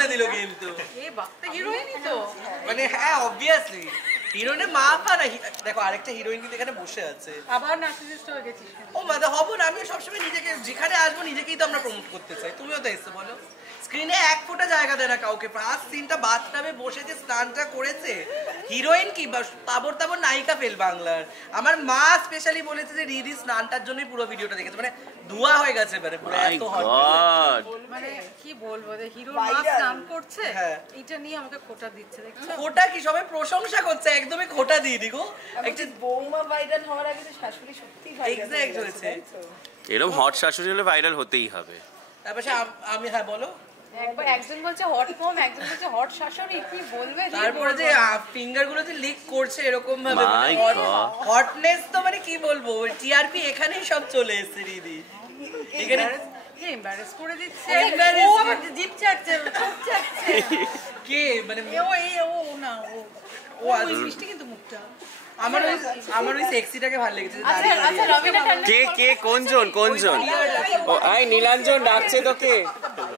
বলে দিল কিন্তু এই বাচ্চা হিরোইনই তো মানে হ্যাঁ অবভিয়াসলি হিরোইনের মা পা না দেখো আরেকটা হিরোইন কিন্তু এখানে বসে আছে আবার নার্সিসিস্ট হয়ে গেছিস ও মানে হবো না আমিও সবসময় নিজেকে যেখানে আসবো নিজেকেই তো আমরা প্রমোট করতে চাই তুমিও তো এসছো বলো স্ক্রিনে এক ফোঁটা জায়গা দেয় না কাউকে ফার্স্ট সিনটা বাথটাবে বসে যে স্নানটা করেছে হিরোইন কি তাবর তাবর নায়িকা ফেল বাংলার আমার মা স্পেশালি বলেছে যে রিদি স্নানটার জন্যই পুরো ভিডিওটা দেখেছে মানে ধোয়া হয়ে গেছে মানে পুরো এত হট মানে কি বলবো যে হিরোর মা স্নান করছে এটা নিয়ে আমাকে খোটা দিচ্ছে দেখছো খোটা কি সবাই প্রশংসা করছে একদমই খোটা দিয়ে দিগো একটা বৌমা ভাইরাল হওয়ার আগে তো শাশুড়ি সত্যি ভাইরাল এক্সাক্ট হয়েছে এরকম হট শাশুড়ি হলে ভাইরাল হতেই হবে তারপর আমি হ্যাঁ বলো একজন বলছে হট মম একজন বলছে হট শাশুড়ি কি বলবে তারপরে যে ফিঙ্গার গুলো যে লিক করছে এরকম ভাবে হটনেস তো মানে কি বলবো টিআরপি এখানেই সব চলে এসেছে দিদি এখানে এমবারেস করে দিচ্ছে ও আবার জিভ চাটছে চোখ চাটছে কে মানে ও না ও ওই মিষ্টি কিন্তু মুখটা আমার ওই সেক্সিটাকে ভালো লেগেছে আচ্ছা রবিনা কে কোনজন ও আই নীলাঞ্জন ডাকছে তোকে